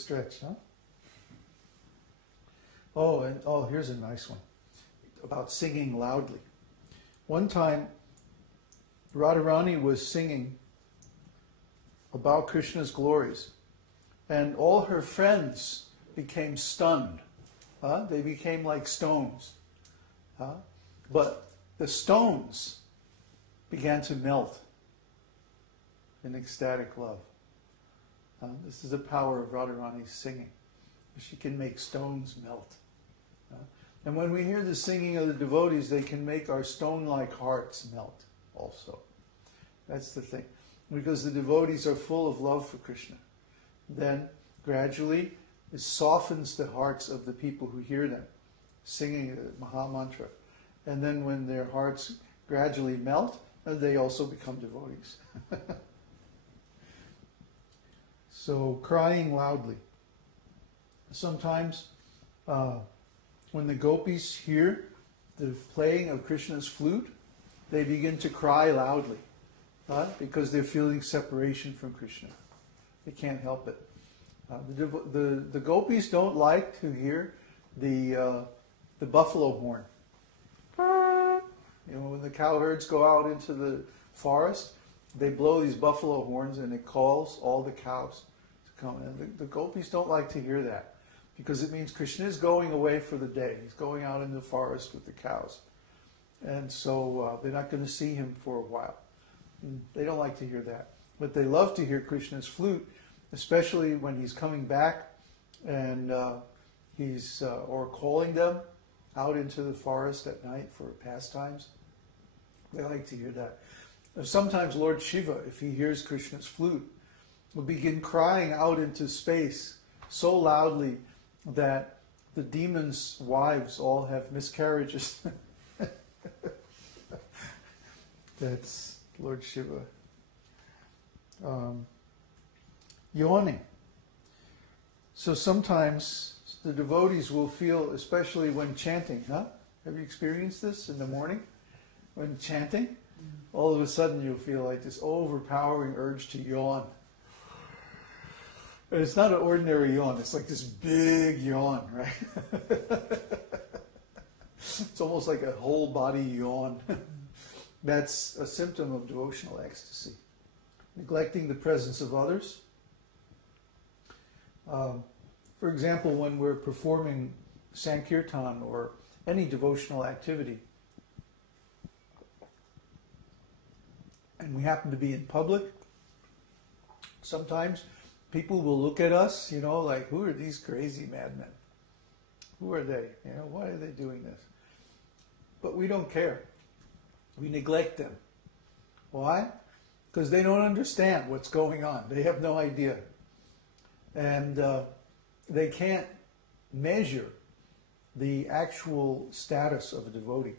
stretch, huh? Oh, and here's a nice one about singing loudly. One time, Radharani was singing about Krishna's glories, and all her friends became stunned. They became like stones. But the stones began to melt in ecstatic love. This is the power of Radharani's singing. She can make stones melt. And when we hear the singing of the devotees, they can make our stone-like hearts melt also. That's the thing. Because the devotees are full of love for Krishna. Then, gradually, it softens the hearts of the people who hear them singing the Maha Mantra. And then when their hearts gradually melt, they also become devotees. So, crying loudly. Sometimes, when the gopis hear the playing of Krishna's flute, they begin to cry loudly, because they're feeling separation from Krishna. They can't help it. The gopis don't like to hear the buffalo horn. When the cowherds go out into the forest, they blow these buffalo horns and it calls all the cows to come. And the gopis don't like to hear that, because it means Krishna is going away for the day. He's going out in the forest with the cows. And so they're not going to see him for a while. And they don't like to hear that. But they love to hear Krishna's flute, especially when he's coming back and he's or calling them out into the forest at night for pastimes. They like to hear that. Sometimes Lord Shiva, if he hears Krishna's flute, will begin crying out into space so loudly that the demons' wives all have miscarriages. That's Lord Shiva. Yawning. So sometimes the devotees will feel, especially when chanting, Have you experienced this in the morning? When chanting, all of a sudden you'll feel like this overpowering urge to yawn. And it's not an ordinary yawn, it's like this big yawn, right? It's almost like a whole body yawn. That's a symptom of devotional ecstasy. Neglecting the presence of others. For example, when we're performing Sankirtan or any devotional activity, and we happen to be in public, sometimes people will look at us, like, who are these crazy madmen? Who are they? Why are they doing this? But we don't care. We neglect them. Why? Because they don't understand what's going on. They have no idea. And they can't measure the actual status of a devotee.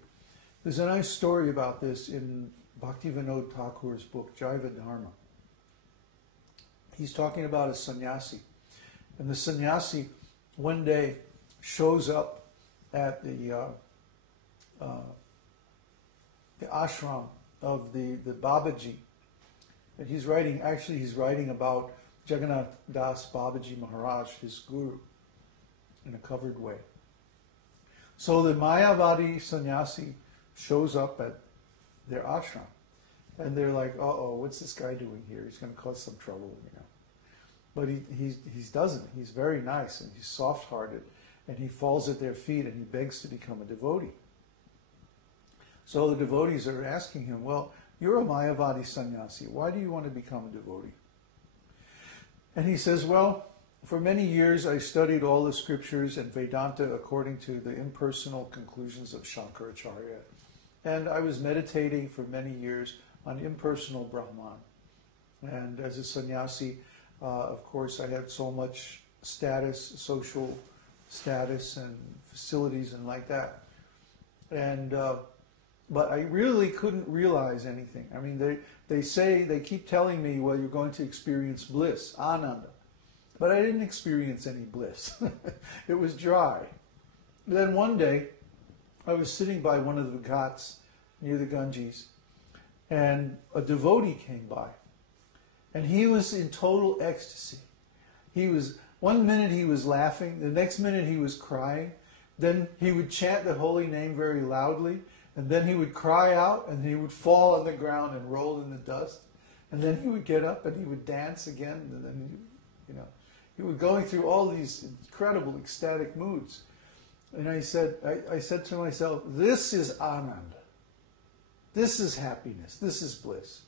There's a nice story about this in Bhaktivinoda Thakur's book, Jaiva Dharma. He's talking about a sannyasi. And the sannyasi one day shows up at the ashram of the Babaji. And he's writing about Jagannath Das Babaji Maharaj, his guru, in a covered way. So the Mayavadi sannyasi shows up at their ashram. And they're like, uh-oh, what's this guy doing here? He's going to cause some trouble, But he doesn't. He's very nice and he's soft-hearted. And he falls at their feet and he begs to become a devotee. So the devotees are asking him, well, you're a Mayavadi sannyasi. Why do you want to become a devotee? And he says, well, for many years I studied all the scriptures and Vedanta according to the impersonal conclusions of Shankaracharya. And I was meditating for many years on impersonal Brahman. And as a sannyasi, of course, I had so much status, social status and facilities and like that. And but I really couldn't realize anything. I mean, they keep telling me, well, you're going to experience bliss, ananda. But I didn't experience any bliss. It was dry. Then one day, I was sitting by one of the ghats near the Ganges, and a devotee came by. And he was in total ecstasy. He was One minute he was laughing, the next minute he was crying. Then he would chant the holy name very loudly, and then he would cry out, and he would fall on the ground and roll in the dust. And then he would get up and he would dance again, and then, he was going through all these incredible ecstatic moods. And I said to myself, this is Ananda. This is happiness. This is bliss.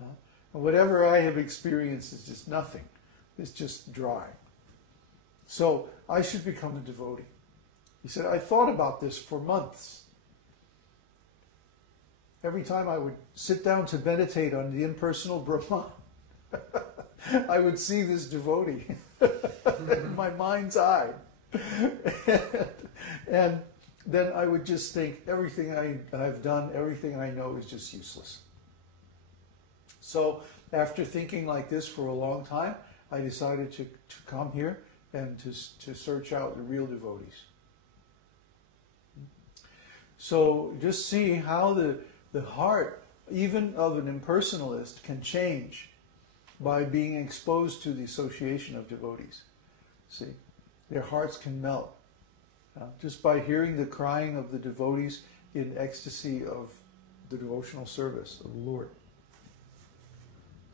And whatever I have experienced is just nothing. It's just dry. So I should become a devotee. He said, I thought about this for months. Every time I would sit down to meditate on the impersonal Brahman, I would see this devotee in my mind's eye. And then I would just think, everything I've done, everything I know is just useless. So after thinking like this for a long time, I decided to come here and to search out the real devotees. So just see how the heart, even of an impersonalist, can change by being exposed to the association of devotees. See, their hearts can melt just by hearing the crying of the devotees in ecstasy of the devotional service of the Lord.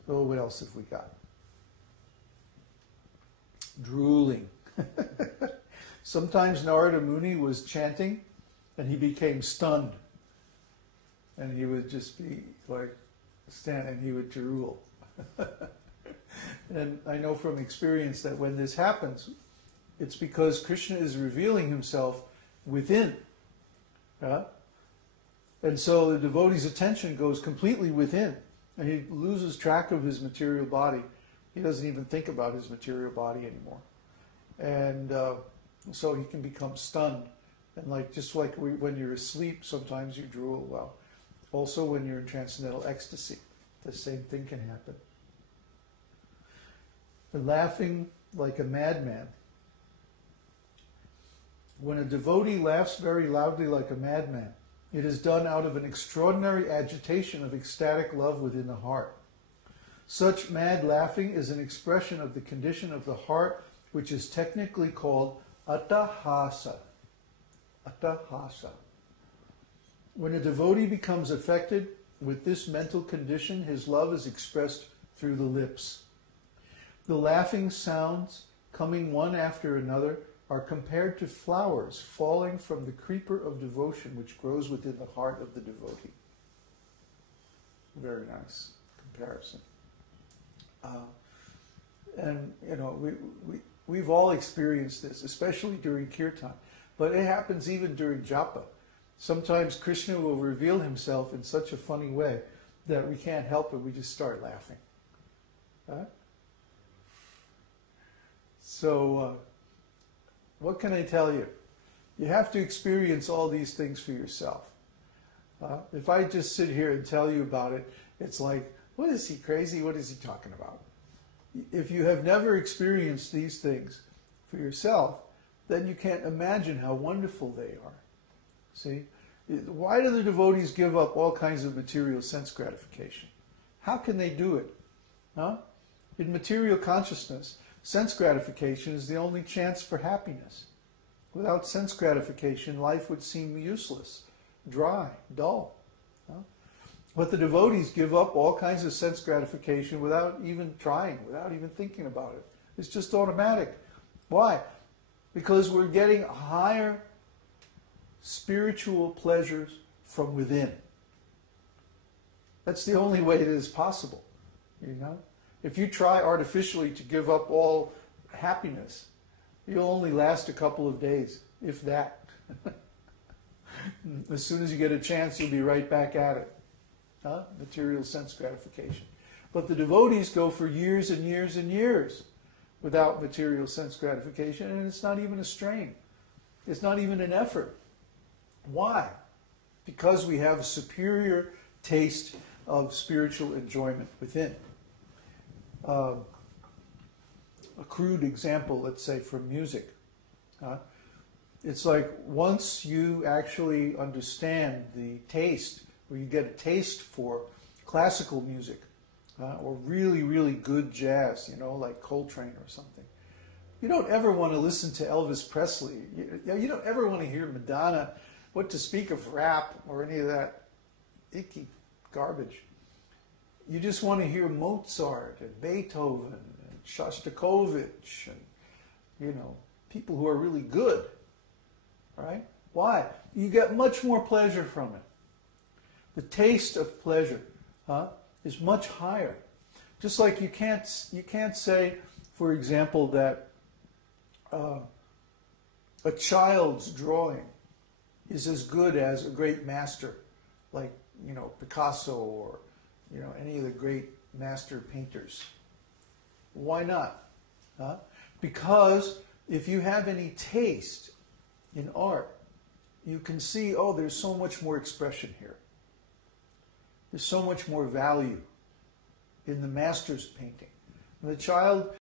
So what else have we got? Drooling. Sometimes Narada Muni was chanting and he became stunned. And he would just be like, stand, and he would drool. And I know from experience that when this happens, it's because Krishna is revealing himself within. And so the devotee's attention goes completely within. And he loses track of his material body. He doesn't even think about his material body anymore. And so he can become stunned. And just like when you're asleep, sometimes you drool. Well, also when you're in transcendental ecstasy, the same thing can happen. The laughing like a madman. When a devotee laughs very loudly like a madman, it is done out of an extraordinary agitation of ecstatic love within the heart. Such mad laughing is an expression of the condition of the heart, which is technically called attahasa. Attahasa. When a devotee becomes affected with this mental condition, his love is expressed through the lips. The laughing sounds, coming one after another, are compared to flowers falling from the creeper of devotion which grows within the heart of the devotee. Very nice comparison. And we've all experienced this, especially during kirtan, but it happens even during japa. Sometimes Krishna will reveal himself in such a funny way that we can't help it, we just start laughing. So, what can I tell you? You have to experience all these things for yourself. If I just sit here and tell you about it, it's like, what is he crazy? What is he talking about? If you have never experienced these things for yourself, then you can't imagine how wonderful they are. See? Why do the devotees give up all kinds of material sense gratification? How can they do it? In material consciousness, sense gratification is the only chance for happiness. Without sense gratification, life would seem useless, dry, dull. But the devotees give up all kinds of sense gratification without even trying, without even thinking about it. It's just automatic. Why? Because we're getting higher spiritual pleasures from within. That's the only way it is possible. If you try artificially to give up all happiness, you'll only last a couple of days, if that. As soon as you get a chance, you'll be right back at it. Material sense gratification. But the devotees go for years and years and years without material sense gratification, and it's not even a strain. It's not even an effort. Why? Because we have a superior taste of spiritual enjoyment within. A crude example, let's say, from music. It's like once you actually understand the taste, or you get a taste for classical music, or really, really good jazz, like Coltrane or something, You don't ever want to listen to Elvis Presley. You don't ever want to hear Madonna, what to speak of rap or any of that icky garbage. You just want to hear Mozart and Beethoven and Shostakovich and, you know, people who are really good, right? Why? You get much more pleasure from it. The taste of pleasure is much higher. Just like you can't say, for example, that a child's drawing is as good as a great master, like, you know, Picasso or, you know, any of the great master painters. Why not? Because if you have any taste in art, you can see, oh, there's so much more expression here. There's so much more value in the master's painting. And the child